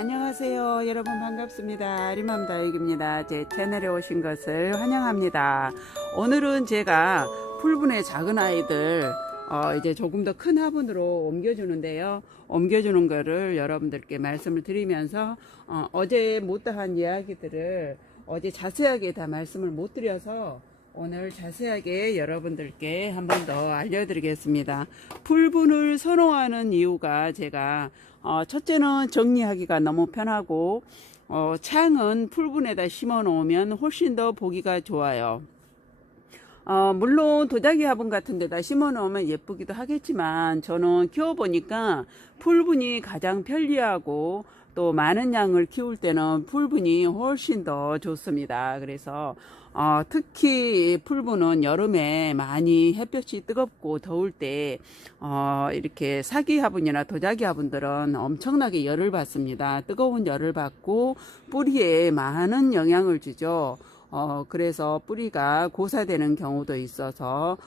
안녕하세요 여러분, 반갑습니다. 리맘다육입니다. 제 채널에 오신 것을 환영합니다. 오늘은 제가 풀분의 작은 아이들 이제 조금 더 큰 화분으로 옮겨주는데요. 옮겨주는 거를 여러분들께 말씀을 드리면서 어제 못다한 이야기들을 어제 자세하게 다 말씀을 못 드려서 오늘 자세하게 여러분들께 한 번 더 알려드리겠습니다. 풀분을 선호하는 이유가 제가 첫째는 정리하기가 너무 편하고 창은 풀분에다 심어 놓으면 훨씬 더 보기가 좋아요. 물론 도자기 화분 같은 데다 심어 놓으면 예쁘기도 하겠지만 저는 키워보니까 풀분이 가장 편리하고 또 많은 양을 키울 때는 풀분이 훨씬 더 좋습니다. 그래서 특히 풀분은 여름에 많이 햇볕이 뜨겁고 더울 때 이렇게 사기 화분이나 도자기 화분들은 엄청나게 열을 받습니다. 뜨거운 열을 받고 뿌리에 많은 영향을 주죠. 그래서 뿌리가 고사되는 경우도 있어서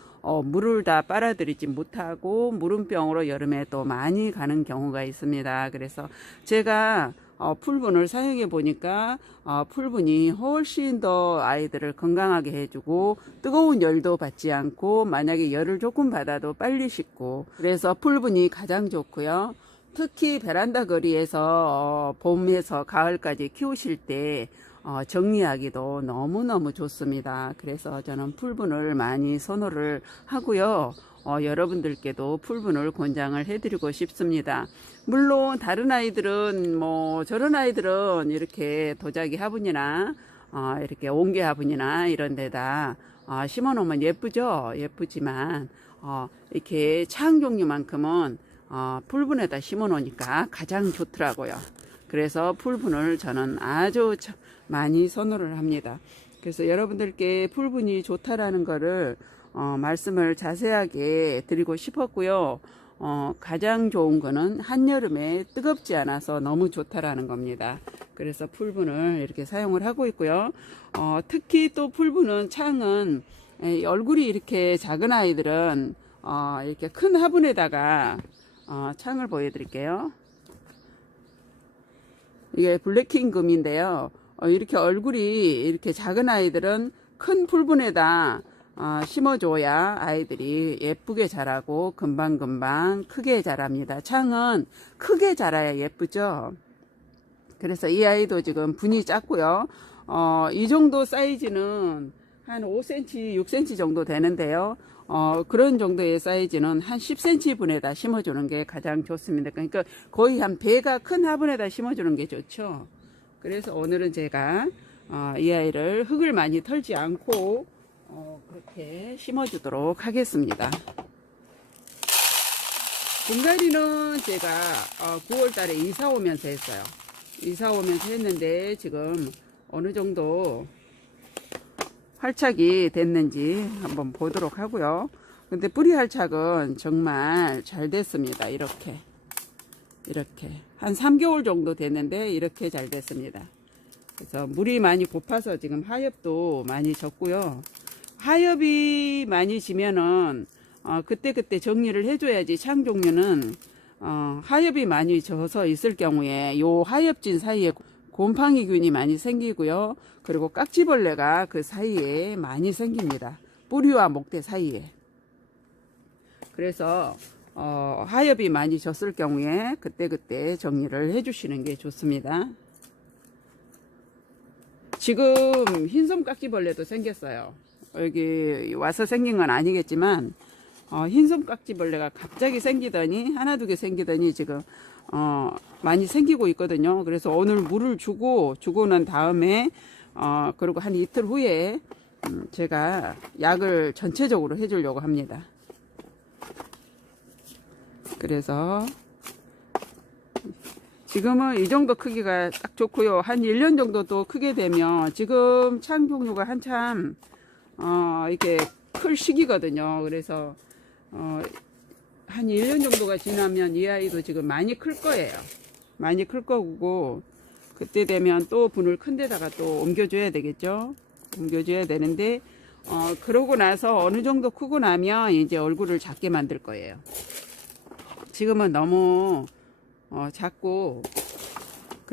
물을 다 빨아들이지 못하고 물음병으로 여름에 또 많이 가는 경우가 있습니다. 그래서 제가 풀분을 사용해 보니까 풀분이 훨씬 더 아이들을 건강하게 해주고 뜨거운 열도 받지 않고 만약에 열을 조금 받아도 빨리 식고, 그래서 풀분이 가장 좋고요. 특히 베란다 거리에서 봄에서 가을까지 키우실 때 정리하기도 너무너무 좋습니다. 그래서 저는 풀분을 많이 선호를 하고요. 여러분들께도 풀분을 권장을 해드리고 싶습니다. 물론 다른 아이들은 저런 아이들은 이렇게 도자기 화분이나 이렇게 옹개 화분이나 이런 데다 심어 놓으면 예쁘죠. 예쁘지만 이렇게 창 종류만큼은 풀분에다 심어 놓으니까 가장 좋더라고요. 그래서 풀분을 저는 아주 많이 선호를 합니다. 그래서 여러분들께 풀분이 좋다라는 거를 말씀을 자세하게 드리고 싶었고요. 가장 좋은 거는 한여름에 뜨겁지 않아서 너무 좋다라는 겁니다. 그래서 풀분을 이렇게 사용을 하고 있고요. 특히 또 풀분은 창은 얼굴이 이렇게 작은 아이들은 이렇게 큰 화분에다가 창을 보여드릴게요. 이게 블랙킹 금인데요. 이렇게 얼굴이 이렇게 작은 아이들은 큰 풀분에다 심어줘야 아이들이 예쁘게 자라고 금방금방 크게 자랍니다. 창은 크게 자라야 예쁘죠. 그래서 이 아이도 지금 분이 작고요. 이 정도 사이즈는 한 5cm, 6cm 정도 되는데요. 그런 정도의 사이즈는 한 10cm 분에다 심어주는 게 가장 좋습니다. 그러니까 거의 한 배가 큰 화분에다 심어주는 게 좋죠. 그래서 오늘은 제가 이 아이를 흙을 많이 털지 않고 그렇게 심어주도록 하겠습니다. 분갈이는 제가 9월 달에 이사 오면서 했어요. 이사 오면서 했는데 지금 어느 정도 활착이 됐는지 한번 보도록 하고요. 근데 뿌리 활착은 정말 잘 됐습니다. 이렇게 한 3개월 정도 됐는데 이렇게 잘 됐습니다. 그래서 물이 많이 고파서 지금 하엽도 많이 졌고요. 하엽이 많이 지면은 그때그때 정리를 해줘야지. 창 종류는 하엽이 많이 져서 있을 경우에 요 하엽진 사이에 곰팡이균이 많이 생기고요. 그리고 깍지벌레가 그 사이에 많이 생깁니다. 뿌리와 목대 사이에. 그래서 하엽이 많이 졌을 경우에 그때그때 정리를 해주시는 게 좋습니다. 지금 흰솜 깍지벌레도 생겼어요. 여기 와서 생긴 건 아니겠지만 흰솜 깍지벌레가 갑자기 생기더니 하나 두 개 생기더니 지금 많이 생기고 있거든요. 그래서 오늘 물을 주고 난 다음에 그리고 한 이틀 후에 제가 약을 전체적으로 해주려고 합니다. 그래서 지금은 이 정도 크기가 딱 좋고요. 한 1년 정도 또 크게 되면, 지금 창 종류가 한참 이렇게 클 시기거든요. 그래서 한 1년 정도가 지나면 이 아이도 지금 많이 클 거예요. 많이 클 거고, 그때 되면 또 분을 큰 데다가 또 옮겨줘야 되겠죠. 옮겨줘야 되는데 그러고 나서 어느 정도 크고 나면 이제 얼굴을 작게 만들 거예요. 지금은 너무 작고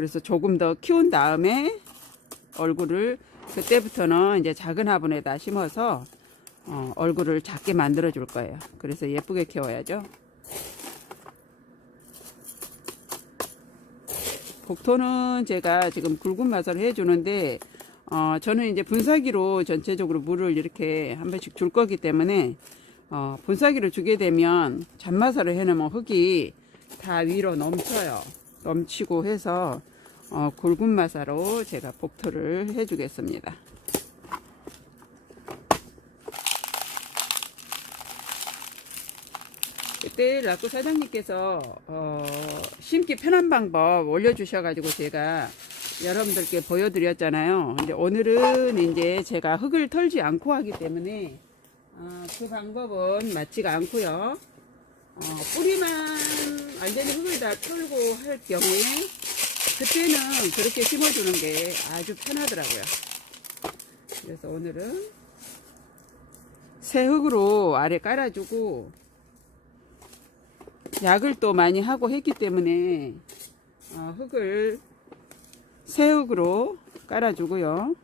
그래서 조금 더 키운 다음에 얼굴을 그때부터는 이제 작은 화분에다 심어서 얼굴을 작게 만들어 줄 거예요. 그래서 예쁘게 키워야죠. 복토는 제가 지금 굵은 마사를 해주는데 저는 이제 분사기로 전체적으로 물을 이렇게 한 번씩 줄 거기 때문에 분사기를 주게 되면 잔마사를 해놓으면 흙이 다 위로 넘쳐요. 넘치고 해서 굵은 마사로 제가 복토를 해주겠습니다. 그때 라꾸 사장님께서 심기 편한 방법 올려주셔가지고 제가 여러분들께 보여드렸잖아요. 근데 오늘은 이제 제가 흙을 털지 않고 하기 때문에 그 방법은 맞지가 않고요. 뿌리만 완전히 흙을 다 털고 할 경우에 그때는 그렇게 심어주는 게 아주 편하더라고요. 그래서 오늘은 새 흙으로 아래 깔아주고 약을 또 많이 하고 했기 때문에 흙을 새 흙으로 깔아주고요.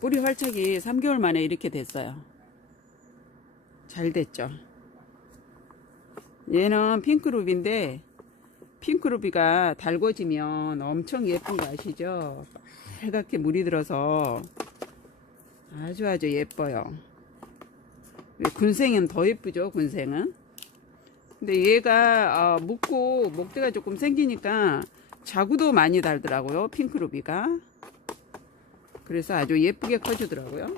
뿌리 활착이 3개월 만에 이렇게 됐어요. 잘 됐죠. 얘는 핑크루비인데 핑크루비가 달궈지면 엄청 예쁜 거 아시죠? 빨갛게 물이 들어서 아주 예뻐요. 군생은 더 예쁘죠. 군생은. 근데 얘가 묵고 목대가 조금 생기니까 자구도 많이 달더라고요. 핑크루비가. 그래서 아주 예쁘게 커주더라고요.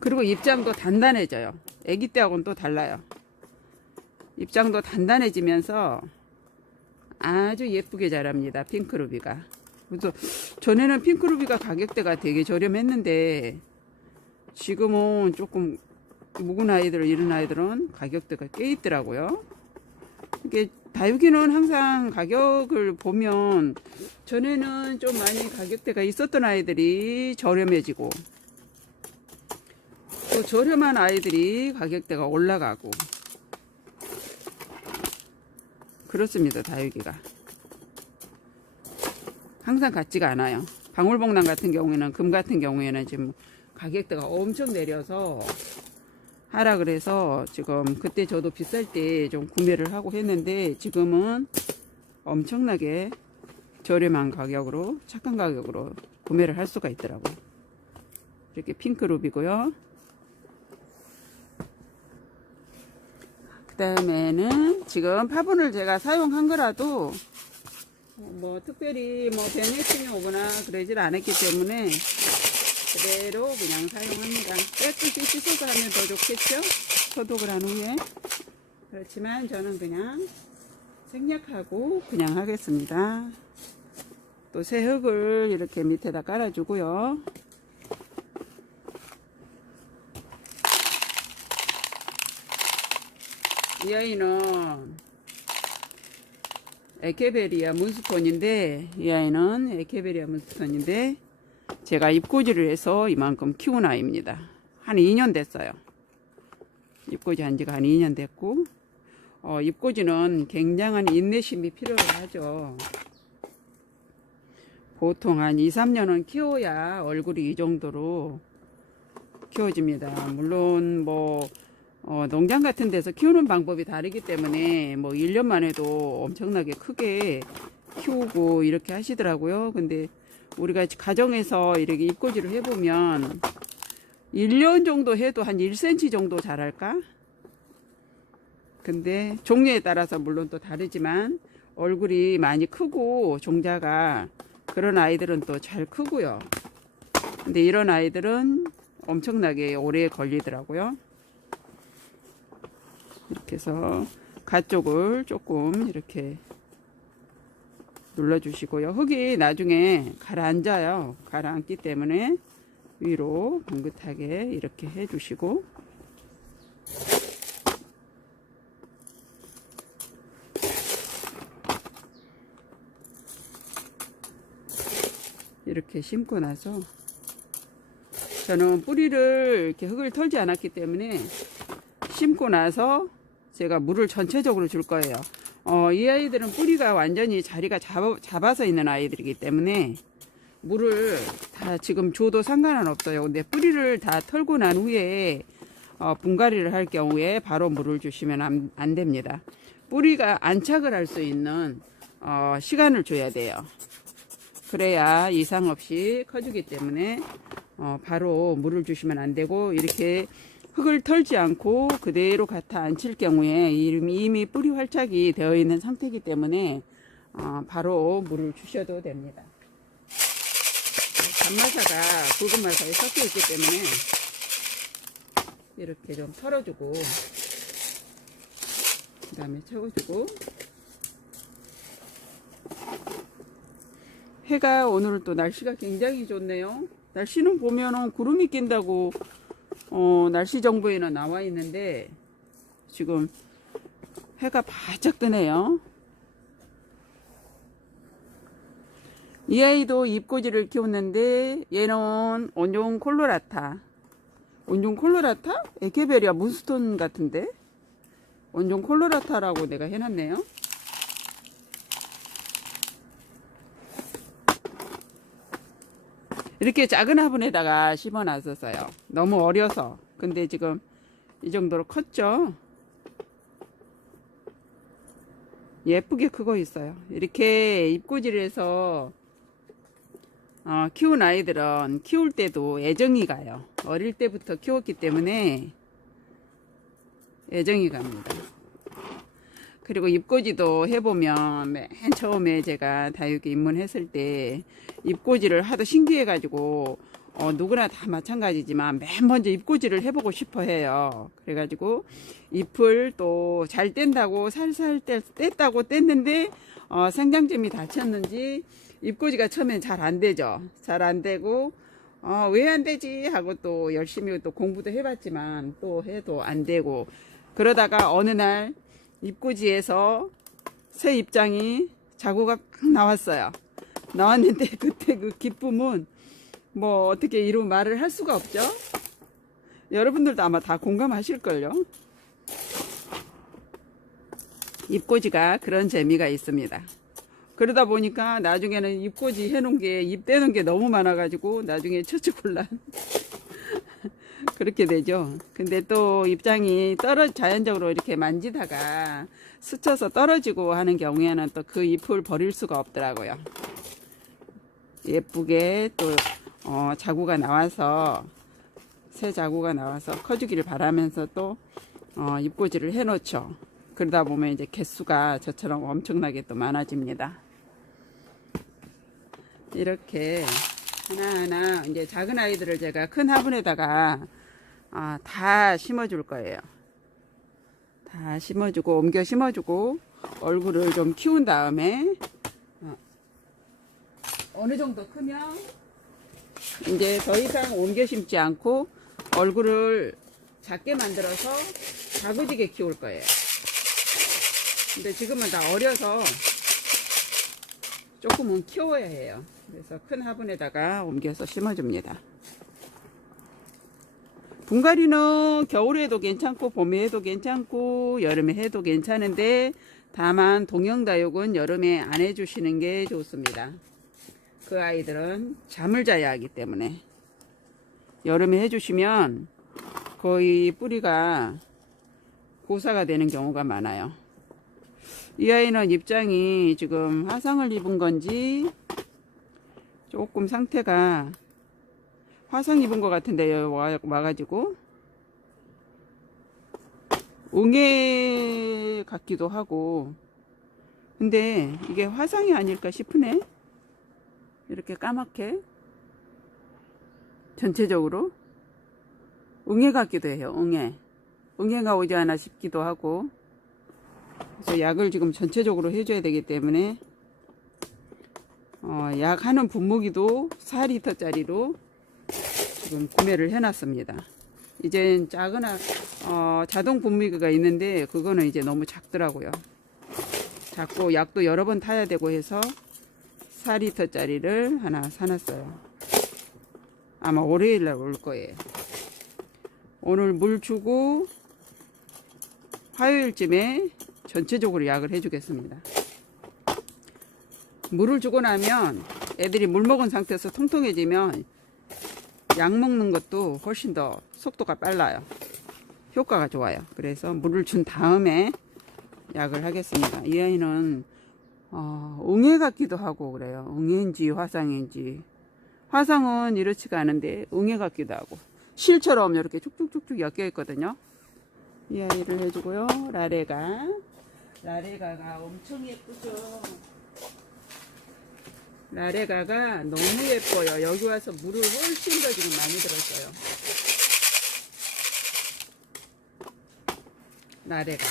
그리고 입장도 단단해져요. 애기 때하고는 또 달라요. 입장도 단단해지면서 아주 예쁘게 자랍니다. 핑크루비가. 그래서 전에는 핑크루비가 가격대가 되게 저렴했는데 지금은 조금 묵은 아이들, 이런 아이들은 가격대가 꽤 있더라고요. 이게 다육이는 항상 가격을 보면 전에는 좀 많이 가격대가 있었던 아이들이 저렴해지고 또 저렴한 아이들이 가격대가 올라가고 그렇습니다. 다육이가 항상 같지가 않아요. 방울복랑 같은 경우에는, 금 같은 경우에는 지금 가격대가 엄청 내려서 하라 그래서 지금 그때 저도 비쌀 때 좀 구매를 하고 했는데 지금은 엄청나게 저렴한 가격으로, 착한 가격으로 구매를 할 수가 있더라고요. 이렇게 핑크루비고요. 그 다음에는 지금 화분을 제가 사용한 거라도 뭐 특별히 뭐 변해충이 오거나 그러질 않았기 때문에 그대로 그냥 사용합니다. 깨끗이 씻어서 하면 더 좋겠죠? 소독을 한 후에. 그렇지만 저는 그냥 생략하고 그냥 하겠습니다. 또 새 흙을 이렇게 밑에다 깔아주고요. 이 아이는 에케베리아 문스톤인데, 이 아이는 에케베리아 문스톤인데 제가 잎꽂이를 해서 이만큼 키운 아이입니다. 한 2년 됐어요. 잎꽂이 한 지가 한 2년 됐고, 잎꽂이는 굉장한 인내심이 필요하죠. 보통 한 2, 3년은 키워야 얼굴이 이 정도로 키워집니다. 물론 뭐 농장 같은 데서 키우는 방법이 다르기 때문에 뭐 1년만 해도 엄청나게 크게 키우고 이렇게 하시더라고요. 근데 우리가 가정에서 이렇게 잎꽂이를 해보면 1년 정도 해도 한 1cm 정도 자랄까? 근데 종류에 따라서 물론 또 다르지만 얼굴이 많이 크고 종자가 그런 아이들은 또 잘 크고요. 근데 이런 아이들은 엄청나게 오래 걸리더라고요. 이렇게 해서 가쪽을 조금 이렇게 눌러주시고요. 흙이 나중에 가라앉아요. 가라앉기 때문에 위로 봉긋하게 이렇게 해주시고, 이렇게 심고 나서 저는 뿌리를 이렇게 흙을 털지 않았기 때문에 심고 나서 제가 물을 전체적으로 줄 거예요. 이 아이들은 뿌리가 완전히 자리가 잡아서 있는 아이들이기 때문에 물을 다 지금 줘도 상관은 없어요. 근데 뿌리를 다 털고 난 후에 분갈이를 할 경우에 바로 물을 주시면 안 됩니다. 뿌리가 안착을 할 수 있는 시간을 줘야 돼요. 그래야 이상 없이 커주기 때문에 바로 물을 주시면 안 되고, 이렇게 흙을 털지 않고 그대로 갖다 앉힐 경우에 이미 뿌리 활착이 되어 있는 상태이기 때문에 바로 물을 주셔도 됩니다. 단마사가 굵은 마사에 섞여 있기 때문에 이렇게 좀 털어주고, 그 다음에 채워주고. 해가 오늘 또 날씨가 굉장히 좋네요. 날씨는 보면은 구름이 낀다고 날씨 정보에는 나와 있는데 지금 해가 바짝 뜨네요. 이 아이도 잎꽂이를 키웠는데 얘는 온종 콜로라타. 온종 콜로라타? 에케베리아 문스톤 같은데? 온종 콜로라타라고 내가 해놨네요. 이렇게 작은 화분에다가 심어 놨었어요. 너무 어려서. 근데 지금 이 정도로 컸죠. 예쁘게 크고 있어요. 이렇게 잎꽂이를 해서 키운 아이들은 키울 때도 애정이 가요. 어릴 때부터 키웠기 때문에 애정이 갑니다. 그리고 잎꽂이도 해보면 맨 처음에 제가 다육이 입문했을 때 잎꽂이를 하도 신기해 가지고 누구나 다 마찬가지지만 맨 먼저 잎꽂이를 해보고 싶어 해요. 그래가지고 잎을 또 잘 뗀다고 살살 뗐다고 뗐는데 생장점이 다쳤는지 잎꽂이가 처음엔 잘 안 되죠. 잘 안 되고 왜 안 되지 하고 또 열심히 또 공부도 해봤지만 또 해도 안 되고, 그러다가 어느 날 잎꽂이에서 새 잎장이 자구가 막 나왔어요. 나왔는데 그때 그 기쁨은 뭐 어떻게 이루 말을 할 수가 없죠. 여러분들도 아마 다 공감하실걸요. 잎꽂이가 그런 재미가 있습니다. 그러다 보니까 나중에는 잎꽂이 해놓은 게, 잎 떼는 게 너무 많아가지고 나중에 처치곤란 그렇게 되죠. 근데 또 잎장이 자연적으로 이렇게 만지다가 스쳐서 떨어지고 하는 경우에는 또 그 잎을 버릴 수가 없더라고요. 예쁘게 또 자구가 나와서, 새 자구가 나와서 커주기를 바라면서 또 잎꽂이를 해 놓죠. 그러다 보면 이제 개수가 저처럼 엄청나게 또 많아집니다. 이렇게 하나하나 이제 작은 아이들을 제가 큰 화분에다가 다 심어줄 거예요. 다 심어주고, 옮겨 심어주고, 얼굴을 좀 키운 다음에 어느 정도 크면 이제 더 이상 옮겨 심지 않고 얼굴을 작게 만들어서 다구지게 키울 거예요. 근데 지금은 다 어려서 조금은 키워야 해요. 그래서 큰 화분에다가 옮겨서 심어줍니다. 분갈이는 겨울에 해도 괜찮고 봄에 해도 괜찮고 여름에 해도 괜찮은데, 다만 동영다육은 여름에 안 해주시는 게 좋습니다. 그 아이들은 잠을 자야 하기 때문에 여름에 해주시면 거의 뿌리가 고사가 되는 경우가 많아요. 이 아이는 잎장이 지금 화상을 입은 건지 조금 상태가 화상 입은 것 같은데 와가지고 웅해 같기도 하고, 근데 이게 화상이 아닐까 싶으네. 이렇게 까맣게 전체적으로 웅해 같기도 해요. 웅해가 오지 않아 싶기도 하고. 그래서 약을 지금 전체적으로 해줘야 되기 때문에 약 하는 분무기도 4리터짜리로 지금 구매를 해놨습니다. 이젠 작은 자동 분무기가 있는데 그거는 이제 너무 작더라고요. 작고 약도 여러 번 타야 되고 해서 4리터짜리를 하나 사놨어요. 아마 월요일날 올 거예요. 오늘 물 주고 화요일쯤에 전체적으로 약을 해주겠습니다. 물을 주고 나면 애들이 물 먹은 상태에서 통통해지면 약 먹는 것도 훨씬 더 속도가 빨라요. 효과가 좋아요. 그래서 물을 준 다음에 약을 하겠습니다. 이 아이는 응애 같기도 하고 그래요. 응애인지 화상인지. 화상은 이렇지가 않은데 응애 같기도 하고 실처럼 이렇게 쭉쭉쭉쭉 엮여 있거든요. 이 아이를 해주고요. 라레가가 엄청 예쁘죠. 라레가가 너무 예뻐요. 여기 와서 물을 훨씬 더 지금 많이 들었어요. 라레가.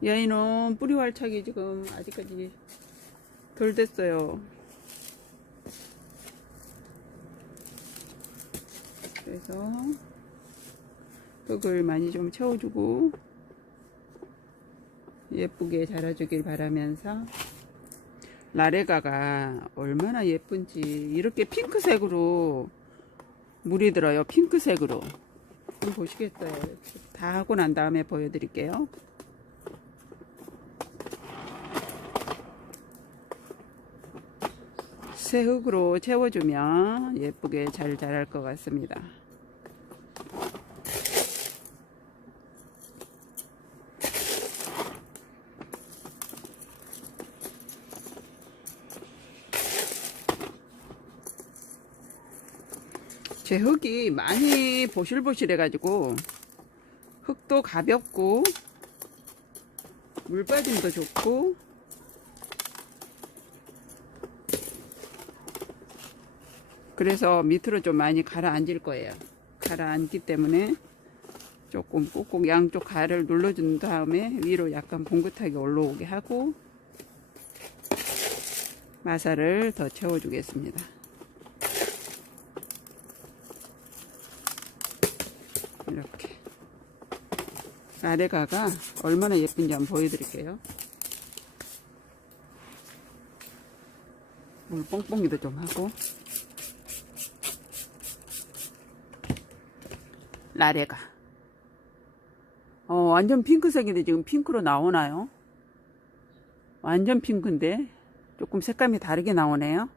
이 아이는 뿌리 활착이 지금 아직까지 덜 됐어요. 그래서 흙을 많이 좀 채워주고 예쁘게 자라주길 바라면서 라레가가 얼마나 예쁜지 이렇게 핑크색으로 물이 들어요. 핑크색으로. 보시겠어요. 다 하고 난 다음에 보여드릴게요. 새 흙으로 채워주면 예쁘게 잘 자랄 것 같습니다. 제 흙이 많이 보실보실해 가지고 흙도 가볍고 물 빠짐도 좋고 그래서 밑으로 좀 많이 가라앉을 거예요. 가라앉기 때문에 조금 꼭꼭 양쪽 가를 눌러준 다음에 위로 약간 봉긋하게 올라오게 하고 마사를 더 채워주겠습니다. 이렇게 라레가가 얼마나 예쁜지 한번 보여드릴게요. 물 뽕뽕이도 좀 하고 라레가 완전 핑크색인데 지금 핑크로 나오나요? 완전 핑크인데 조금 색감이 다르게 나오네요.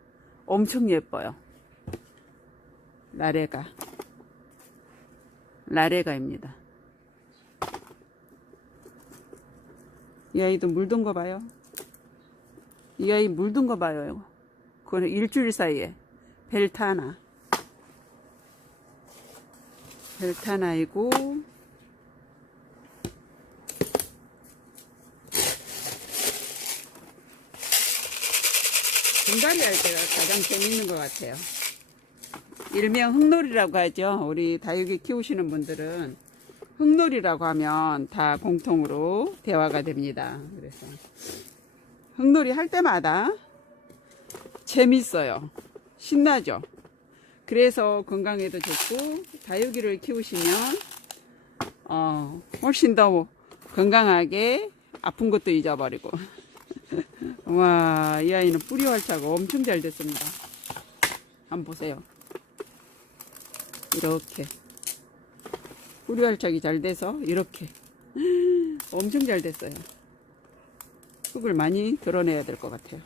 엄청 예뻐요. 라레가입니다. 이 아이도 물든 거 봐요. 이 아이 물든 거 봐요. 그거는 일주일 사이에 벨타나이고 분갈이 할 때가 가장 재밌는 것 같아요. 일명 흙놀이라고 하죠. 우리 다육이 키우시는 분들은 흙놀이라고 하면 다 공통으로 대화가 됩니다. 그래서 흙놀이 할 때마다 재밌어요. 신나죠. 그래서 건강에도 좋고 다육이를 키우시면 훨씬 더 건강하게 아픈 것도 잊어버리고 와, 이 아이는 뿌리 활착 엄청 잘 됐습니다. 한번 보세요. 이렇게 뿌리 활착이 잘 돼서 이렇게 엄청 잘 됐어요. 흙을 많이 드러내야 될 것 같아요.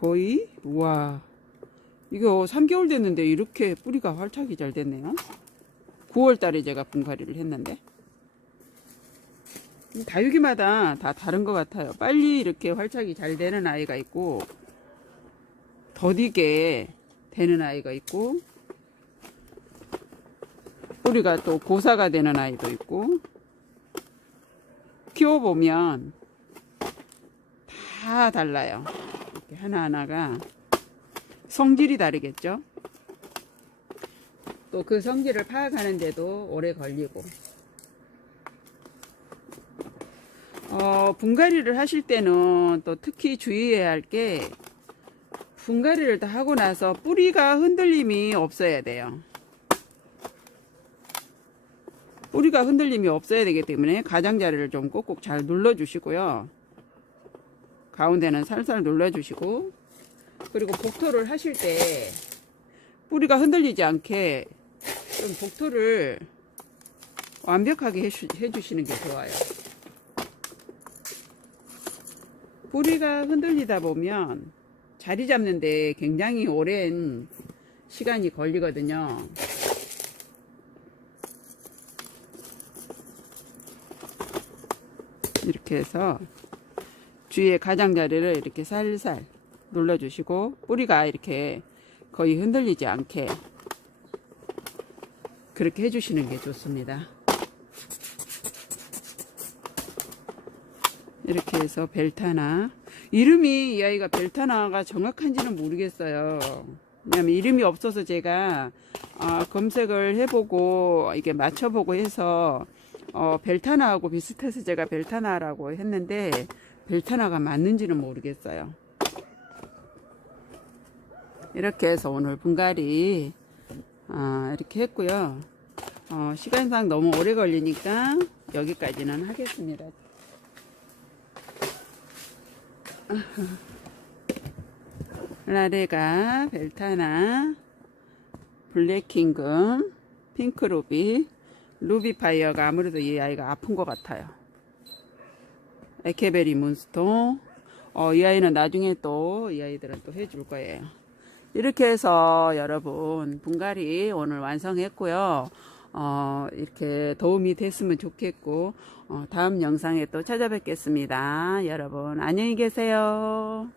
거의 우와, 이거 3개월 됐는데 이렇게 뿌리가 활착이 잘 됐네요. 9월달에 제가 분갈이를 했는데 다육이마다 다 다른 것 같아요. 빨리 이렇게 활착이 잘 되는 아이가 있고 더디게 되는 아이가 있고 뿌리가 또 고사가 되는 아이도 있고 키워보면 다 달라요. 이렇게 하나하나가 성질이 다르겠죠. 또 그 성질을 파악하는데도 오래 걸리고 분갈이를 하실 때는 또 특히 주의해야 할 게 분갈이를 다 하고 나서 뿌리가 흔들림이 없어야 돼요. 뿌리가 흔들림이 없어야 되기 때문에 가장자리를 좀 꼭꼭 잘 눌러 주시고요. 가운데는 살살 눌러주시고, 그리고 복토를 하실 때 뿌리가 흔들리지 않게 좀 복토를 완벽하게 해주시는 게 좋아요. 뿌리가 흔들리다 보면 자리 잡는데 굉장히 오랜 시간이 걸리거든요. 이렇게 해서 주위에 가장자리를 이렇게 살살 눌러주시고, 뿌리가 이렇게 거의 흔들리지 않게 그렇게 해주시는 게 좋습니다. 이렇게 해서 벨타나, 이름이 이 아이가 벨타나가 정확한지는 모르겠어요. 왜냐면 이름이 없어서 제가 검색을 해보고 이게 맞춰보고 해서 벨타나하고 비슷해서 제가 벨타나라고 했는데 벨타나가 맞는지는 모르겠어요. 이렇게 해서 오늘 분갈이 이렇게 했고요. 시간상 너무 오래 걸리니까 여기까지는 하겠습니다. 라레가, 벨타나, 블랙킹금, 핑크루비, 루비파이어가 아무래도 이 아이가 아픈 것 같아요. 에케베리 문스톤. 이 아이는 나중에 또 이 아이들은 또 해줄 거예요. 이렇게 해서 여러분 분갈이 오늘 완성했고요. 이렇게 도움이 됐으면 좋겠고, 다음 영상에 또 찾아뵙겠습니다. 여러분 안녕히 계세요.